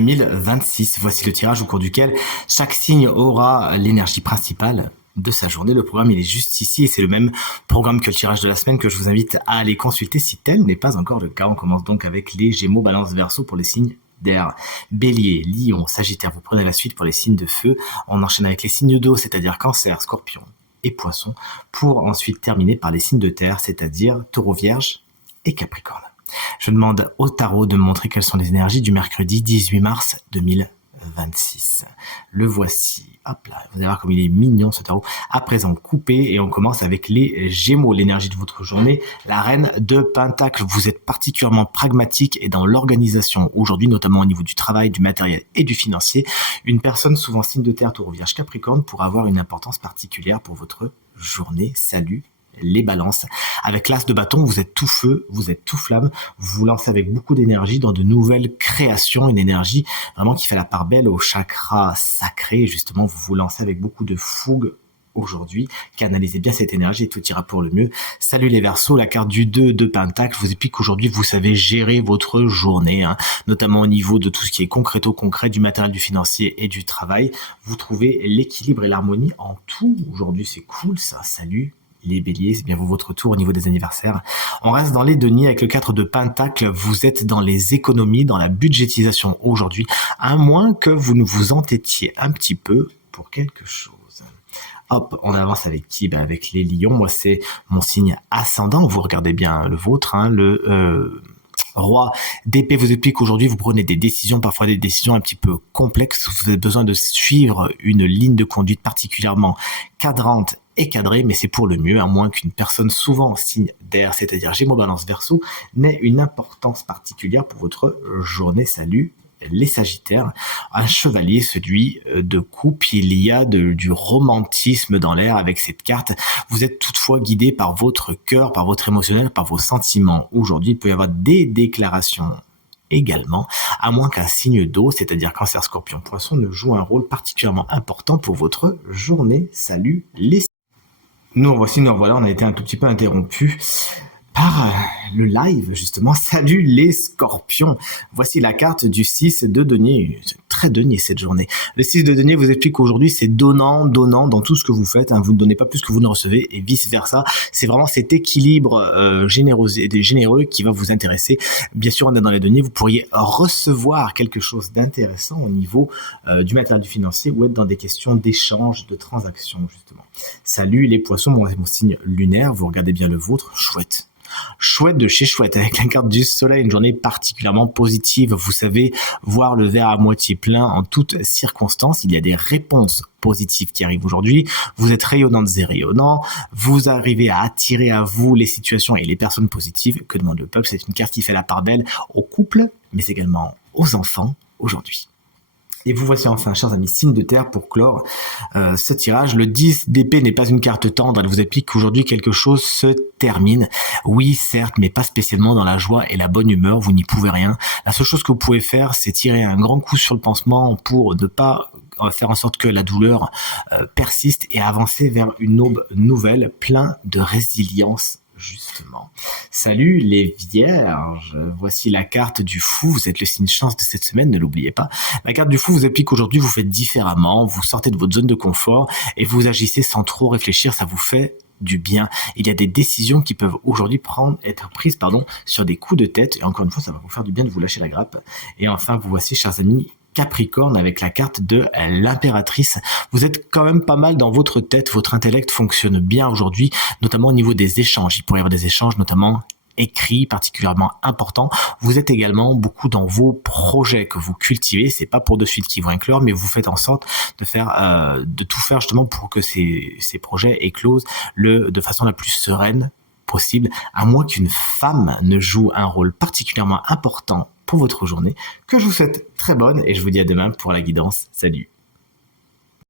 2026. Voici le tirage au cours duquel chaque signe aura l'énergie principale de sa journée. Le programme, il est juste ici et c'est le même programme que le tirage de la semaine que je vous invite à aller consulter si tel n'est pas encore le cas. On commence donc avec les Gémeaux, Balance, Verseau pour les signes d'air. Bélier, Lion, Sagittaire, vous prenez la suite pour les signes de feu. On enchaîne avec les signes d'eau, c'est-à-dire Cancer, Scorpion et Poisson, pour ensuite terminer par les signes de terre, c'est-à-dire Taureau, Vierge et Capricorne. Je demande au tarot de me montrer quelles sont les énergies du mercredi 18 mars 2026. Le voici. Hop là, vous allez voir comme il est mignon ce tarot. À présent coupé et on commence avec les Gémeaux. L'énergie de votre journée, la reine de Pentacle. Vous êtes particulièrement pragmatique et dans l'organisation aujourd'hui, notamment au niveau du travail, du matériel et du financier. Une personne souvent signe de terre, Taureau, Vierge, Capricorne pourra avoir une importance particulière pour votre journée. Salut les balances. Avec l'as de bâton, vous êtes tout feu, vous êtes tout flamme, vous vous lancez avec beaucoup d'énergie dans de nouvelles créations, une énergie vraiment qui fait la part belle au chakra sacré. Justement, vous vous lancez avec beaucoup de fougue aujourd'hui. Canalisez bien cette énergie et tout ira pour le mieux. Salut les Verseaux, la carte du 2 de Pentacle vous explique qu'aujourd'hui vous savez gérer votre journée, notamment au niveau de tout ce qui est concret, du matériel, du financier et du travail. Vous trouvez l'équilibre et l'harmonie en tout. Aujourd'hui, c'est cool ça. Salut les Béliers, c'est bien votre tour au niveau des anniversaires. On reste dans les deniers avec le 4 de Pentacle. Vous êtes dans les économies, dans la budgétisation aujourd'hui, à moins que vous ne vous entêtiez un petit peu pour quelque chose. Hop, on avance avec qui? Avec les Lions. Moi, c'est mon signe ascendant. Vous regardez bien le vôtre, le Roi d'épée vous explique qu'aujourd'hui vous prenez des décisions, parfois des décisions un petit peu complexes. Vous avez besoin de suivre une ligne de conduite particulièrement cadrante et cadrée, mais c'est pour le mieux, à moins qu'une personne souvent en signe d'air, c'est-à-dire Gémeaux, Balance, Verseau, n'ait une importance particulière pour votre journée. Salut les Sagittaires. Un chevalier, celui de coupe, il y a du romantisme dans l'air avec cette carte. Vous êtes toutefois guidé par votre cœur, par votre émotionnel, par vos sentiments. Aujourd'hui, il peut y avoir des déclarations également, à moins qu'un signe d'eau, c'est-à-dire Cancer, Scorpion, Poisson, ne joue un rôle particulièrement important pour votre journée. Salut les... Nous revoilà, on a été un tout petit peu interrompu par le live, justement. Salut les Scorpions. Voici la carte du 6 de denier. C'est très denier cette journée. Le 6 de denier vous explique qu'aujourd'hui, c'est donnant dans tout ce que vous faites. Vous ne donnez pas plus que vous ne recevez et vice-versa. C'est vraiment cet équilibre généreux qui va vous intéresser. Bien sûr, on est dans les deniers. Vous pourriez recevoir quelque chose d'intéressant au niveau du matériel, du financier ou être dans des questions d'échange, de transactions, justement. Salut les Poissons, mon signe lunaire. Vous regardez bien le vôtre. Chouette de chez chouette, avec la carte du soleil, une journée particulièrement positive. Vous savez voir le verre à moitié plein en toutes circonstances. Il y a des réponses positives qui arrivent aujourd'hui. Vous êtes rayonnantes et rayonnants. Vous arrivez à attirer à vous les situations et les personnes positives. Que demande le peuple? C'est une carte qui fait la part belle aux couples, mais également aux enfants aujourd'hui. Et vous voici enfin, chers amis, signe de terre pour clore ce tirage. Le 10 d'épée n'est pas une carte tendre. Elle vous explique qu'aujourd'hui, quelque chose se termine. Oui, certes, mais pas spécialement dans la joie et la bonne humeur. Vous n'y pouvez rien. La seule chose que vous pouvez faire, c'est tirer un grand coup sur le pansement pour ne pas faire en sorte que la douleur persiste et avancer vers une aube nouvelle, plein de résilience. Justement. Salut les Vierges, voici la carte du fou, vous êtes le signe chance de cette semaine, ne l'oubliez pas. La carte du fou vous explique qu'aujourd'hui vous faites différemment, vous sortez de votre zone de confort et vous agissez sans trop réfléchir, ça vous fait du bien. Il y a des décisions qui peuvent aujourd'hui être prises sur des coups de tête et encore une fois ça va vous faire du bien de vous lâcher la grappe. Et enfin vous voici, chers amis, Capricorne avec la carte de l'impératrice. Vous êtes quand même pas mal dans votre tête, votre intellect fonctionne bien aujourd'hui, notamment au niveau des échanges. Il pourrait y avoir des échanges notamment écrits, particulièrement importants. Vous êtes également beaucoup dans vos projets que vous cultivez. C'est pas pour de suite qu'ils vont éclore, mais vous faites en sorte de tout faire justement pour que ces projets éclosent de façon la plus sereine possible, à moins qu'une femme ne joue un rôle particulièrement important pour votre journée, que je vous souhaite très bonne et je vous dis à demain pour la guidance. Salut!